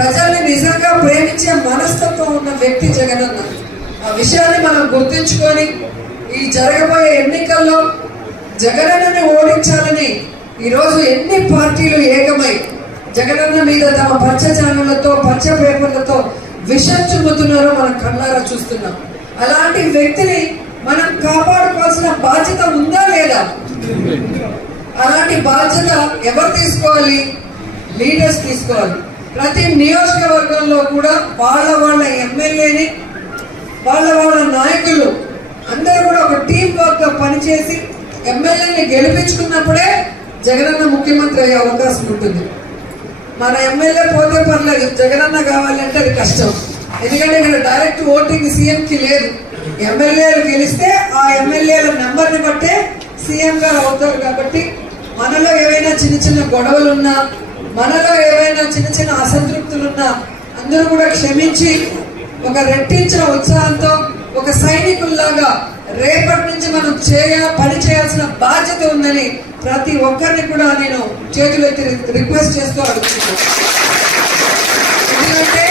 ప్రజల్ని నిజంగా ప్రేమించే మనస్తత్వం ఉన్న వ్యక్తి జగనన్న. ఆ విషయాన్ని మనం గుర్తుంచుకొని ఈ జరగబోయే ఎన్నికల్లో జగనన్నని ఓడించాలని ఈరోజు ఎన్ని పార్టీలు ఏకమై జగనన్న మీద తమ పచ్చ ఛానళ్ళతో పచ్చ పేపర్లతో విషం చుమ్ముతున్నారో మనం కళ్ళారా చూస్తున్నాం. అలాంటి వ్యక్తిని మనం కాపాడుకోవాల్సిన బాధ్యత ఉందా లేదా? అలాంటి బాధ్యత ఎవరు తీసుకోవాలి? లీడర్స్ తీసుకోవాలి. ప్రతి నియోజకవర్గంలో కూడా వాళ్ళ వాళ్ళ ఎమ్మెల్యేని వాళ్ళ వాళ్ళ నాయకులు అందరూ కూడా ఒక టీం వర్క్ పనిచేసి ఎమ్మెల్యేని గెలిపించుకున్నప్పుడే జగనన్న ముఖ్యమంత్రి అయ్యే అవకాశం ఉంటుంది. మన ఎమ్మెల్యే పోతే పర్లేదు జగనన్న కావాలంటే అది కష్టం. ఎందుకంటే ఇక్కడ డైరెక్ట్ ఓటింగ్ సీఎంకి లేదు. ఎమ్మెల్యేలు గెలిస్తే ఆ ఎమ్మెల్యేల నెంబర్ని బట్టే సీఎం గారు అవుతారు కాబట్టి మనలో ఏవైనా చిన్న చిన్న గొడవలు ఉన్నా మనలో ఏవైనా చిన్న చిన్న అసంతృప్తులు ఉన్నా అందరూ కూడా క్షమించి ఒక రెట్టించిన ఉత్సాహంతో ఒక సైనికుల్లాగా రేపటి నుంచి మనం చేయ పని చేయాల్సిన బాధ్యత ఉందని ప్రతి ఒక్కరిని కూడా నేను చేతులెత్తి రిక్వెస్ట్ చేస్తూ అడుగుతున్నాను. ఎందుకంటే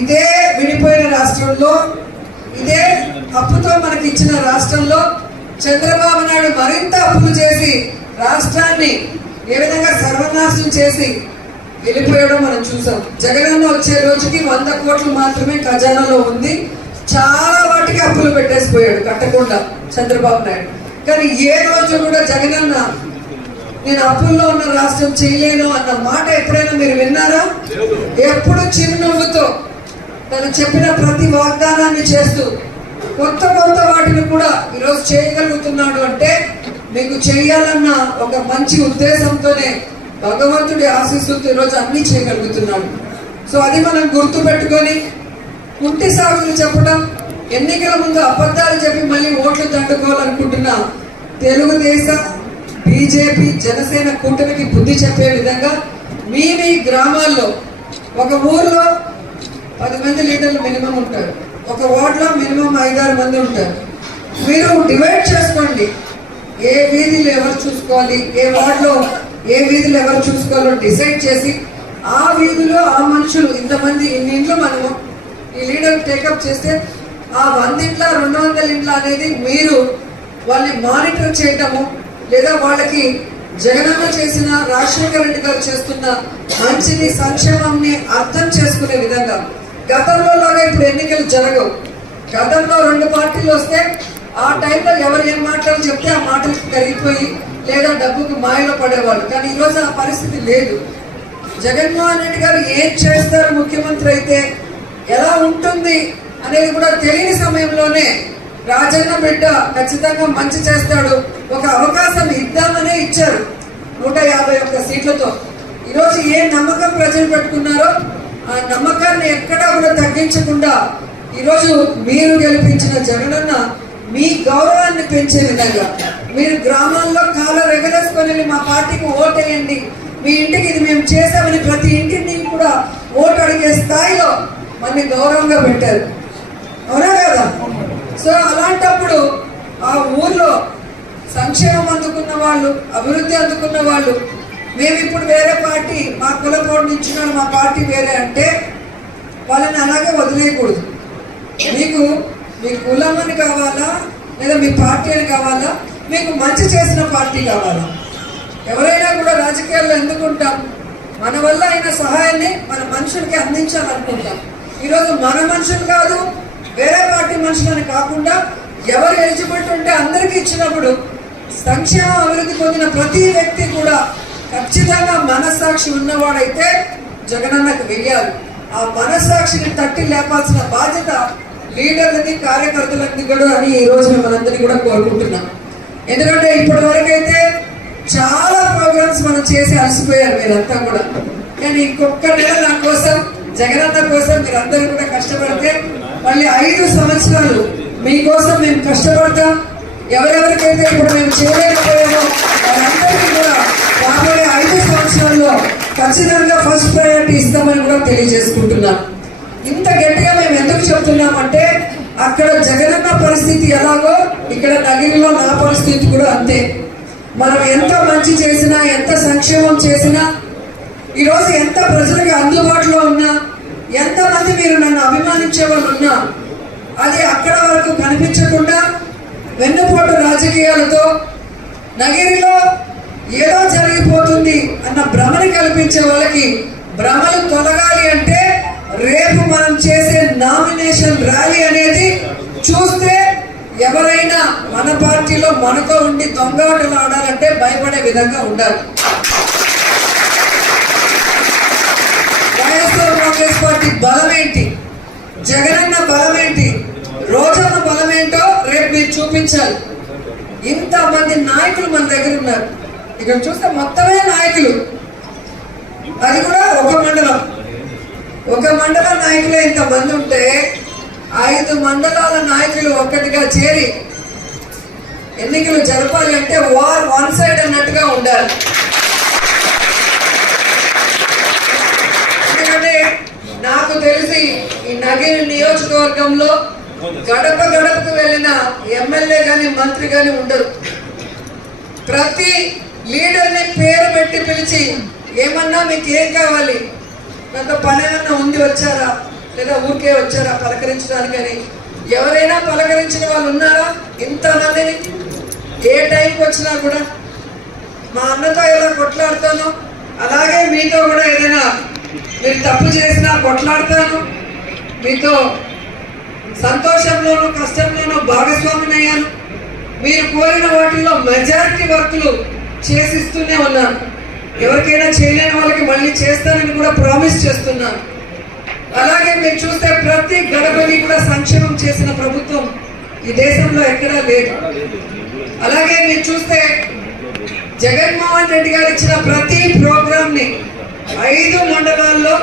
ఇదే విడిపోయిన రాష్ట్రంలో ఇదే అప్పుతో మనకి ఇచ్చిన రాష్ట్రంలో చంద్రబాబు నాయుడు మరింత అప్పులు రాష్ట్రాన్ని ఏ విధంగా సర్వనాశనం చేసి వెళ్ళిపోయడం మనం చూసాం. జగనన్న వచ్చే రోజుకి వంద కోట్లు మాత్రమే ఖజానాలో ఉంది. చాలా వాటికి అప్పులు పెట్టేసిపోయాడు కట్టకుండా చంద్రబాబు నాయుడు. కానీ ఏ రోజు కూడా జగనన్న నేను అప్పుల్లో ఉన్న రాష్ట్రం చేయలేను అన్న మాట ఎప్పుడైనా మీరు విన్నారా? ఎప్పుడు చిరునవ్వుతో తను చెప్పిన ప్రతి వాగ్దానాన్ని చేస్తూ కొత్త కొత్త వాటిని కూడా ఈరోజు చేయగలుగుతున్నాడు అంటే మీకు చేయాలన్న ఒక మంచి ఉద్దేశంతోనే భగవంతుడి ఆశీస్సులతో ఈరోజు అన్నీ చేయగలుగుతున్నాడు. సో అది మనం గుర్తు పెట్టుకొని కుంటి సాగులు చెప్పడం ఎన్నికల ముందు అబద్ధాలు చెప్పి మళ్ళీ ఓట్లు దండుకోవాలనుకుంటున్న తెలుగుదేశం బీజేపీ జనసేన కూటమికి బుద్ధి చెప్పే విధంగా మీ మీ గ్రామాల్లో ఒక ఊర్లో పది మంది లీడర్లు మినిమం ఉంటారు. ఒక వార్డులో మినిమం ఐదారు మంది ఉంటారు. మీరు డివైడ్ చేసుకోండి. ఏ వీధిలో ఎవరు చూసుకోవాలి? ఏ వార్డులో ఏ వీధిలో ఎవరు చూసుకోవాలో డిసైడ్ చేసి ఆ వీధిలో ఆ మనుషులు ఇంతమంది ఇన్ని ఇంట్లో మనము ఈ లీడర్ టేకప్ చేస్తే ఆ వంద ఇంట్ల రెండు వందల ఇంట్ల అనేది మీరు వాళ్ళని మానిటర్ చేయటము లేదా వాళ్ళకి జగనన్న చేసిన రాజశేఖర రెడ్డి గారు చేస్తున్న మంచిని సంక్షేమాన్ని అర్థం చేసుకునే విధంగా గతంలో లాగా ఇప్పుడు ఎన్నికలు జరగవు. గతంలో రెండు పార్టీలు వస్తే ఆ టైంలో ఎవరు ఏం మాటలు చెప్తే ఆ మాటలకు కరిగిపోయి లేదా డబ్బుకి మాయలో పడేవాళ్ళు. కానీ ఈరోజు ఆ పరిస్థితి లేదు. జగన్మోహన్ రెడ్డి గారు ఏం చేస్తారు ముఖ్యమంత్రి అయితే? ఎలా ఉంటుంది అనేది కూడా తెలియని సమయంలోనే రాజన్న బిడ్డ ఖచ్చితంగా మంచి చేస్తాడు. ఒక అవకాశం ఇద్దామనే ఇచ్చారు నూట యాభై ఒక్క సీట్లతో. ఈరోజు ఏ నమ్మకం ప్రజలు పెట్టుకున్నారో ఆ నమ్మకాన్ని ఎక్కడా కూడా తగ్గించకుండా ఈరోజు మీరు గెలిపించిన జగనన్న మీ గౌరవాన్ని పెంచే విధంగా. మీరు గ్రామాల్లో కాలు రెగలేసుకొని మా పార్టీకి ఓటేయండి మీ ఇంటికి ఇది మేము చేసామని ప్రతి ఇంటిని కూడా ఓటు అడిగే స్థాయిలో మన గౌరవంగా పెట్టారు. అవునా కదా? సో అలాంటప్పుడు ఆ ఊర్లో సంక్షేమం అందుకున్న వాళ్ళు అభివృద్ధి అందుకున్న వాళ్ళు మేము ఇప్పుడు వేరే పార్టీ మా కుల నుంచి మా పార్టీ వేరే అంటే వాళ్ళని అలాగే వదిలేయకూడదు. మీకు మీ కులం అని కావాలా? లేదా మీ పార్టీ అని కావాలా? మీకు మంచి చేసిన పార్టీ కావాలా? ఎవరైనా కూడా రాజకీయాల్లో ఎందుకుంటాం మన వల్ల అయిన సహాయాన్ని మన మనుషులకి అందించాలనుకుంటాం ఈరోజు మన మనుషులు కాదు వేరే పార్టీ మనుషులని కాకుండా ఎవరు ఎలిజిబిలిటీ ఉంటే అందరికీ ఇచ్చినప్పుడు సంక్షేమ అభివృద్ధి పొందిన ప్రతి వ్యక్తి కూడా ఖచ్చితంగా మనస్సాక్షి ఉన్నవాడైతే జగనన్నకు వెయ్యాలి. ఆ మనస్సాక్షిని తట్టి లేపాల్సిన బాధ్యత లీడర్లది కార్యకర్తలది కూడా అని ఈ రోజు మనందరినీ కూడా కోరుకుంటున్నాం. ఎందుకంటే ఇప్పటి వరకు అయితే చాలా ప్రోగ్రామ్స్ మనం చేసి అలసిపోయారు మీరంతా కూడా. కానీ ఇంకొక నెల నా కోసం జగనన్న కోసం మీరందరూ కూడా కష్టపడితే మళ్ళీ ఐదు సంవత్సరాలు మీకోసం మేము కష్టపడతాం. ఎవరెవరికైతే ఇప్పుడు మేము చేయలేకపోయామో వారందరికీ కూడా రాబోయే ఐదు సంవత్సరాల్లో ఖచ్చితంగా ఫస్ట్ ప్రయారిటీ ఇస్తామని కూడా తెలియజేసుకుంటున్నాను ఇంత గట్టిగా మేము ఎందుకు చెప్తున్నామంటే అక్కడ జగనన్న పరిస్థితి ఎలాగో ఇక్కడ నగిరిలో నా పరిస్థితి కూడా అంతే. మనం ఎంత మంచి చేసినా ఎంత సంక్షేమం చేసినా ఈరోజు ఎంత ప్రజలకు అందుబాటులో ఉన్నా ఎంతమంది మీరు అభిమానించే వాళ్ళు ఉన్నా అది అక్కడ వరకు కనిపించకుండా వెన్నుపోటు రాజకీయాలతో నగిరిలో ఏదో జరిగిపోతుంది అన్న భ్రమని కల్పించే వాళ్ళకి భ్రమలు తొలగాలి అంటే రేపు మనం చేసే నామినేషన్ ర్యాలీ అనేది చూస్తే ఎవరైనా మన పార్టీలో మనతో ఉండి దొంగాటలు ఆడాలంటే భయపడే విధంగా ఉండాలి. వైఎస్ఆర్ కాంగ్రెస్ పార్టీ బలం ఏంటి? జగనన్న బలం ఏంటి? రోజన్న బలం ఏంటో రేపు మీరు చూపించాలి. ఇంతమంది నాయకులు మన దగ్గర ఉన్నారు. ఇక్కడ చూస్తే మొత్తమే నాయకులు. అది కూడా ఒక మండలం. ఒక మండల నాయకులే ఇంతమంది ఉంటే ఐదు మండలాల నాయకులు ఒక్కటిగా చేరి ఎన్నికలు జరపాలి అంటే వార్ వన్ సైడ్ అన్నట్టుగా ఉండాలి. ఎందుకంటే నాకు తెలిసి ఈ నగిరి నియోజకవర్గంలో గడప గడపకు వెళ్ళిన ఎమ్మెల్యే కానీ మంత్రి కానీ ఉండరు. ప్రతి లీడర్ని పేరు పెట్టి పిలిచి ఏమన్నా మీకు ఏం కావాలి? పెద్ద పని ఏమన్నా ఉంది వచ్చారా? లేదా ఊరికే వచ్చారా పలకరించడానికని? ఎవరైనా పలకరించిన వాళ్ళు ఉన్నారా? ఇంతమందిని? ఏ టైంకి వచ్చినా కూడా? మా అన్నతో ఎలా కొట్లాడుతాను అలాగే మీతో కూడా ఏదైనా మీరు తప్పు చేసినా కొట్లాడతాను. మీతో సంతోషంలోనూ కష్టంలోనూ భాగస్వామిని అయ్యాను. మీరు కోరిన వాటిల్లో మెజారిటీ వర్కులు చేసిస్తూనే ఉన్నాను. ఎవరికైనా చేయలేని వాళ్ళకి మళ్ళీ చేస్తానని కూడా ప్రామిస్ చేస్తున్నాను. అలాగే మీరు చూస్తే ప్రతి గడపని కూడా సంక్షేమం చేసిన ప్రభుత్వం ఈ దేశంలో ఎక్కడా లేదు. అలాగే మీరు చూస్తే జగన్మోహన్ రెడ్డి గారు ఇచ్చిన ప్రతి ప్రోగ్రామ్ని ఐదు మండలాల్లో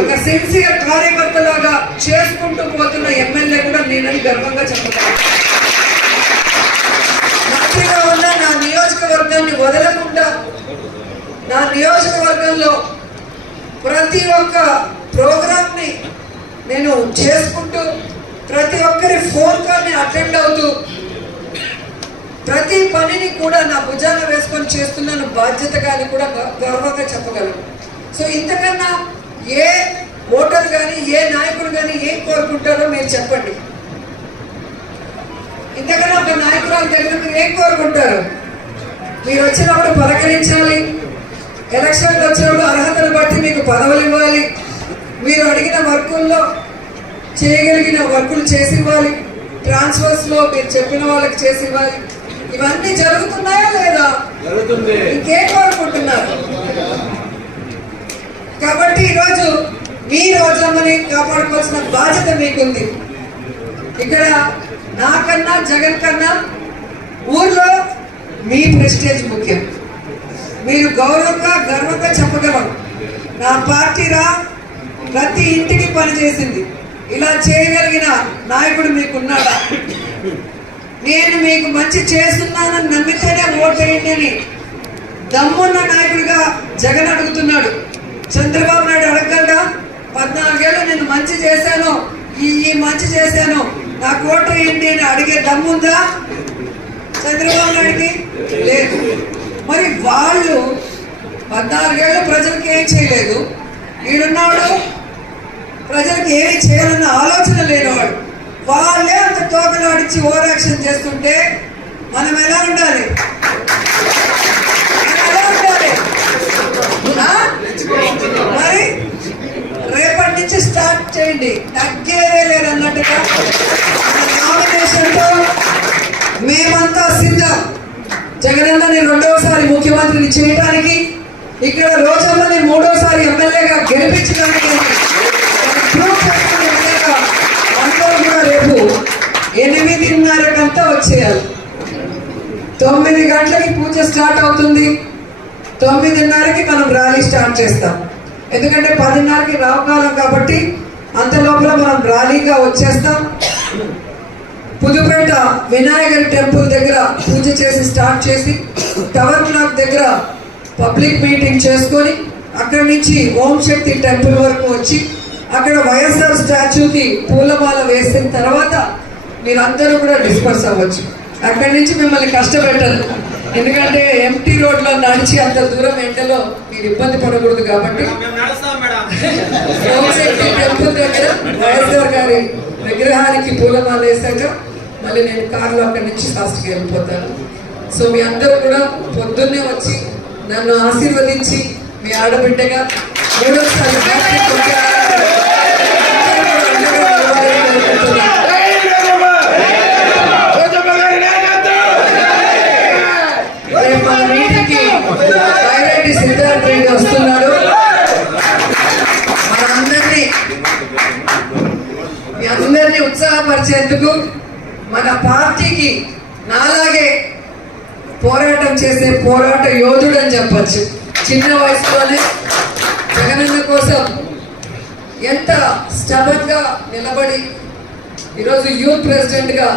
ఒక సిన్సియర్ కార్యకర్తలాగా చేసుకుంటూ పోతున్న ఎమ్మెల్యే కూడా నేనని గర్వంగా చెప్తాను మంత్రిగా ఉన్న నా నియోజకవర్గాన్ని వదలకుండా నా నియోజకవర్గంలో ప్రతి ఒక్క ప్రోగ్రామ్ని నేను చేసుకుంటూ ప్రతి ఒక్కరి ఫోన్ కాల్ని అటెండ్ అవుతూ ప్రతి పనిని కూడా నా భుజాన వేసుకొని చేస్తున్నాను బాధ్యతగా అని కూడా గ- గర్వంగా చెప్పగలను. సో ఇంతకన్నా ఏ ఓటర్ కానీ ఏ నాయకుడు కానీ ఏం కోరుకుంటారో మీరు చెప్పండి. ఇంతకన్నా ఒక నాయకురాలు దగ్గర మీరు ఏం కోరుకుంటారు? మీరు వచ్చినప్పుడు పలకరించాలి. ఎలక్షన్లు వచ్చినప్పుడు అర్హతను బట్టి మీకు పదవులు ఇవ్వాలి. మీరు అడిగిన వర్కుల్లో చేయగలిగిన వర్కులు చేసి ఇవ్వాలి. ట్రాన్స్ఫర్స్లో మీరు చెప్పిన వాళ్ళకి చేసి ఇవ్వాలి. ఇవన్నీ జరుగుతున్నాయా లేదా? ఇంకేం కోరుకుంటున్నారు? కాబట్టి ఈరోజు మీ రోజమ్మని కాపాడుకోవాల్సిన బాధ్యత మీకుంది. ఇక్కడ నాకన్నా జగన్ కన్నా ఊర్లో మీ ప్రెస్టేజ్ ముఖ్యం. మీరు గౌరవంగా గర్వంగా చెప్పగలం నా పార్టీరా ప్రతి ఇంటికి పనిచేసింది ఇలా చేయగలిగిన నాయకుడు మీకున్నాడా? నేను మీకు మంచి చేస్తున్నానని నమ్మితేనే ఓటేయండి అని దమ్మున్న నాయకుడిగా జగన్ అడుగుతున్నాడు. చంద్రబాబు నాయుడు అడగలడా పద్నాలుగేళ్ళు నేను మంచి చేశాను. ఈ ఈ మంచి చేశాను. నా ఓటేయండి అని అడిగే దమ్ముందా? చంద్రబాబు నాయుడికి లేదు. మరి వాళ్ళు పద్నాలుగేళ్ళు ప్రజలకు ఏం చేయలేదు. వీడున్నాడు ప్రజలకు ఏమి చేయాలన్న ఆలోచన లేనివాడు. వాళ్ళే అంత తోకలాడిచ్చి ఓవర్ యాక్షన్ చేస్తుంటే మనం ఎలా ఉండాలి? ఎలా ఉండాలి? మరి రేపటి నుంచి స్టార్ట్ చేయండి. తగ్గేదే లేదన్నట్టుగా నామినేషన్తో మేమంతా సిద్ధం. జగనన్నని రెండవసారి ముఖ్యమంత్రిని చేయడానికి ఇక్కడ రోజమ్మని మూడోసారి ఎమ్మెల్యేగా గెలిపించడానికి ప్రూవ్ చేసుకునే అందరూ కూడా రేపు ఎనిమిదిన్నరకంతా వచ్చేయాలి. తొమ్మిది గంటలకి పూజ స్టార్ట్ అవుతుంది. తొమ్మిదిన్నరకి మనం ర్యాలీ స్టార్ట్ చేస్తాం. ఎందుకంటే పదిన్నరకి రావకాలం కాబట్టి అంత లోపల మనం ర్యాలీగా వచ్చేస్తాం. పుదుపేట వినాయకర్ టెంపుల్ దగ్గర పూజ చేసి స్టార్ట్ చేసి టవర్ క్లాక్ దగ్గర పబ్లిక్ మీటింగ్ చేసుకొని అక్కడి నుంచి ఓం శక్తి టెంపుల్ వరకు వచ్చి అక్కడ వైఎస్ఆర్ స్టాచ్యూకి పూలమాల వేసిన తర్వాత మీరందరూ కూడా డిస్పర్స్ అవ్వచ్చు. అక్కడి నుంచి మిమ్మల్ని కష్టపెట్టరు. ఎందుకంటే ఎంటీ రోడ్లో నడిచి అంత దూరం ఎండలో మీరు ఇబ్బంది పడకూడదు కాబట్టి ఓం శక్తి టెంపుల్ దగ్గర వైఎస్ఆర్ గారి విగ్రహానికి పూలమాల వేశాక మళ్ళీ నేను కారులో అక్కడి నుంచి ఫాస్ట్కి వెళ్ళిపోతాను. సో మీ అందరూ కూడా పొద్దున్నే వచ్చి నన్ను ఆశీర్వదించి మీ ఆడబిడ్డగా మూడోసారి హ్యాట్రిక్ కొట్టాలని సిద్ధార్థ రెడ్డి వస్తున్నాడు మనందరినీ మీ అందరినీ ఉత్సాహపరిచేందుకు మన పార్టీకి నాలాగే పోరాటం చేసే పోరాట యోధుడు అని చెప్పచ్చు. చిన్న వయసులోనే జగనన్న కోసం ఎంత స్టబన్గా నిలబడి ఈరోజు యూత్ ప్రెసిడెంట్గా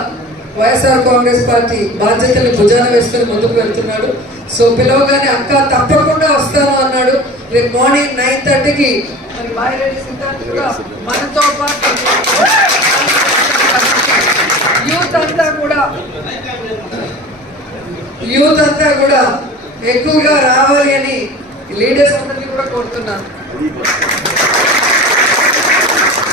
వైఎస్ఆర్ కాంగ్రెస్ పార్టీ బాధ్యతలు భుజాన వేసుకొని ముందుకు వెళ్తున్నాడు. సో పిలవగానే అక్క తప్పకుండా వస్తాను అన్నాడు. రేపు మార్నింగ్ నైన్ థర్టీకి మరి బాయిరెడ్డి సిద్ధార్థ్ కూడా మనతో పాటు అంతా కూడా యూత్ అంతా కూడా ఎక్కువగా రావాలి అని లీడర్స్ అందరినీ కూడా కోరుతున్నాను.